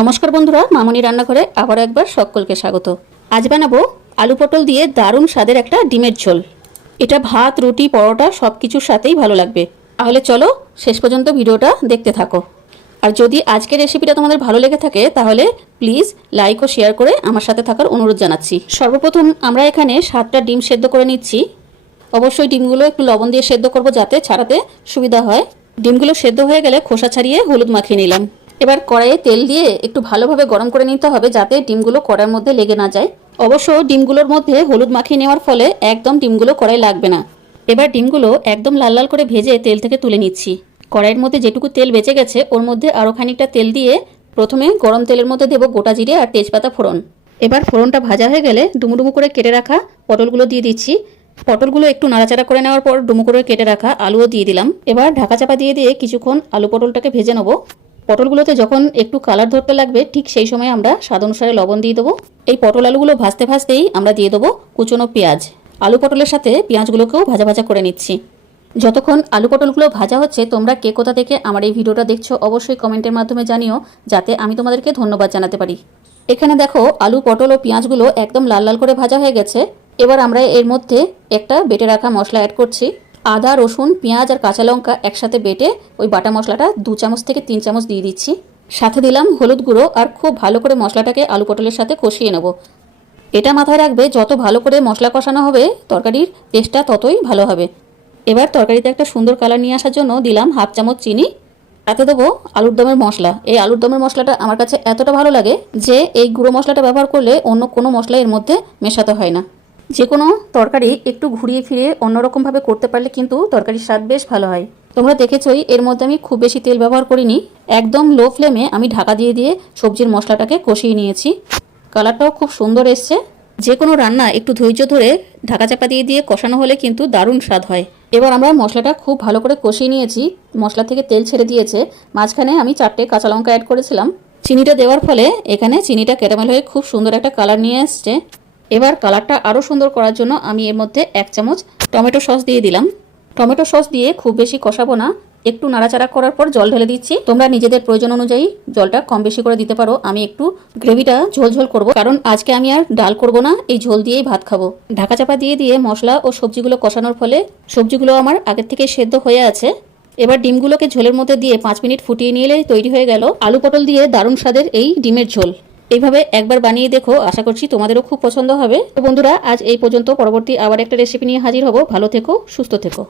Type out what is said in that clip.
নমস্কার বন্ধুরা, মামনি রান্নাঘরে আবার একবার সকলকে স্বাগত। আজ বানাবো আলু পটল দিয়ে দারুণ স্বাদের একটা ডিমের ঝোল। এটা ভাত, রুটি, পরোটা সব কিছুর সাথেই ভালো লাগবে। তাহলে চলো শেষ পর্যন্ত ভিডিওটা দেখতে থাকো। আর যদি আজকের রেসিপিটা তোমাদের ভালো লেগে থাকে তাহলে প্লিজ লাইক ও শেয়ার করে আমার সাথে থাকার অনুরোধ জানাচ্ছি। সর্বপ্রথম আমরা এখানে 7টা ডিম সেদ্ধ করে নিচ্ছি। অবশ্যই ডিমগুলো একটু লবণ দিয়ে সেদ্ধ করব যাতে ছাড়াতে সুবিধা হয়। ডিমগুলো সেদ্ধ হয়ে গেলে খোসা ছাড়িয়ে হলুদ মাখিয়ে নিলাম। এবার কড়াইয়ে তেল দিয়ে একটু ভালোভাবে গরম করে নিতে হবে যাতে ডিমগুলো কড়াইয়ের মধ্যে লেগে না যায়। অবশ্য ডিমগুলোর মধ্যে হলুদ মাখিয়ে নেওয়ার ফলে একদম ডিমগুলো কড়াই লাগবে না। এবার ডিমগুলো একদম লাল লাল করে ভেজে তেল থেকে তুলে নিচ্ছি। কড়াইয়ের মধ্যে যেটুকু তেল বেঁচে গেছে ওর মধ্যে আরও খানিকটা তেল দিয়ে প্রথমে গরম তেলের মধ্যে দেবো গোটা জিরে আর তেজপাতা ফোড়ন। এবার ফোড়নটা ভাজা হয়ে গেলে ডুমো ডুমো করে কেটে রাখা পটলগুলো দিয়ে দিচ্ছি। পটলগুলো একটু নাড়াচাড়া করে নেওয়ার পর ডুমো করে কেটে রাখা আলুও দিয়ে দিলাম। এবার ঢাকা চাপা দিয়ে কিছুক্ষণ আলু পটলটাকে ভেজে নেবো। পটলগুলোতে যখন একটু কালার ধরতে লাগবে ঠিক সেই সময় আমরা স্বাদ অনুসারে লবণ দিয়ে দেবো। এই পটল আলুগুলো ভাজতে ভাজতেই আমরা দিয়ে দেবো কুচনো পেঁয়াজ। আলু পটলের সাথে পেঁয়াজগুলোকেও ভাজা ভাজা করে নিচ্ছি। যতক্ষণ আলু পটলগুলো ভাজা হচ্ছে তোমরা কে কোথা থেকে আমার এই ভিডিওটা দেখছো অবশ্যই কমেন্টের মাধ্যমে জানিও যাতে আমি তোমাদেরকে ধন্যবাদ জানাতে পারি। এখানে দেখো আলু, পটল ও পেঁয়াজগুলো একদম লাল লাল করে ভাজা হয়ে গেছে। এবার আমরা এর মধ্যে একটা বেটে রাখা মশলা অ্যাড করছি। আদা, রসুন, পেঁয়াজ আর কাঁচা লঙ্কা একসাথে বেটে ওই বাটা মশলাটা 2 চামচ থেকে 3 চামচ দিয়ে দিচ্ছি। সাথে দিলাম হলুদ গুঁড়ো আর খুব ভালো করে মশলাটাকে আলু পটলের সাথে কষিয়ে নেব। এটা মাথায় রাখবে যত ভালো করে মশলা কষানো হবে তরকারির টেস্টটা ততই ভালো হবে। এবার তরকারিতে একটা সুন্দর কালার নিয়ে আসার জন্য দিলাম 1/2 চামচ চিনি। তাতে দেবো আলুর দমের মশলা। এই আলুর দমের মশলাটা আমার কাছে এতটা ভালো লাগে যে এই গুঁড়ো মশলাটা ব্যবহার করলে অন্য কোনো মশলা এর মধ্যে মেশাতে হয় না। যে কোনো তরকারি একটু ঘুরিয়ে ফিরিয়ে অন্যরকমভাবে করতে পারলে কিন্তু তরকারির স্বাদ বেশ ভালো হয়। তোমরা দেখেছই এর মধ্যে আমি খুব বেশি তেল ব্যবহার করিনি। একদম লো ফ্লেমে আমি ঢাকা দিয়ে দিয়ে সবজির মশলাটাকে কষিয়ে নিয়েছি। কালারটাও খুব সুন্দর এসছে। যে কোনো রান্না একটু ধৈর্য ধরে ঢাকা চাপা দিয়ে দিয়ে কষানো হলে কিন্তু দারুণ স্বাদ হয়। এবার আমরা মশলাটা খুব ভালো করে কষিয়ে নিয়েছি। মশলা থেকে তেল ছেড়ে দিয়েছে। মাঝখানে আমি 4টে কাঁচা লঙ্কা অ্যাড করেছিলাম। চিনিটা দেওয়ার ফলে এখানে চিনিটা ক্যারামেল হয়ে খুব সুন্দর একটা কালার নিয়ে এসছে। এবার কালারটা আরও সুন্দর করার জন্য আমি এর মধ্যে 1 চামচ টমেটো সস দিয়ে দিলাম। টমেটো সস দিয়ে খুব বেশি কষাবো না, একটু নাড়াচাড়া করার পর জল ঢেলে দিচ্ছি। তোমরা নিজেদের প্রয়োজন অনুযায়ী জলটা কম বেশি করে দিতে পারো। আমি একটু গ্রেভিটা ঝোল ঝোল করব কারণ আজকে আমি আর ডাল করব না, এই ঝোল দিয়েই ভাত খাবো। ঢাকা চাপা দিয়ে দিয়ে মশলা ও সবজিগুলো কষানোর ফলে সবজিগুলো আমার আগের থেকে সেদ্ধ হয়ে আছে। এবার ডিমগুলোকে ঝোলের মধ্যে দিয়ে 5 মিনিট ফুটিয়ে নিলেই তৈরি হয়ে গেল আলু পটল দিয়ে দারুণ স্বাদের এই ডিমের ঝোল। এইভাবে একবার বানিয়ে দেখো, আশা করছি তোমাদেরও খুব পছন্দ হবে। তো বন্ধুরা আজ এই পর্যন্ত, পরবর্তী আবার একটা রেসিপি নিয়ে হাজির হব। ভালো থেকো, সুস্থ থেকো।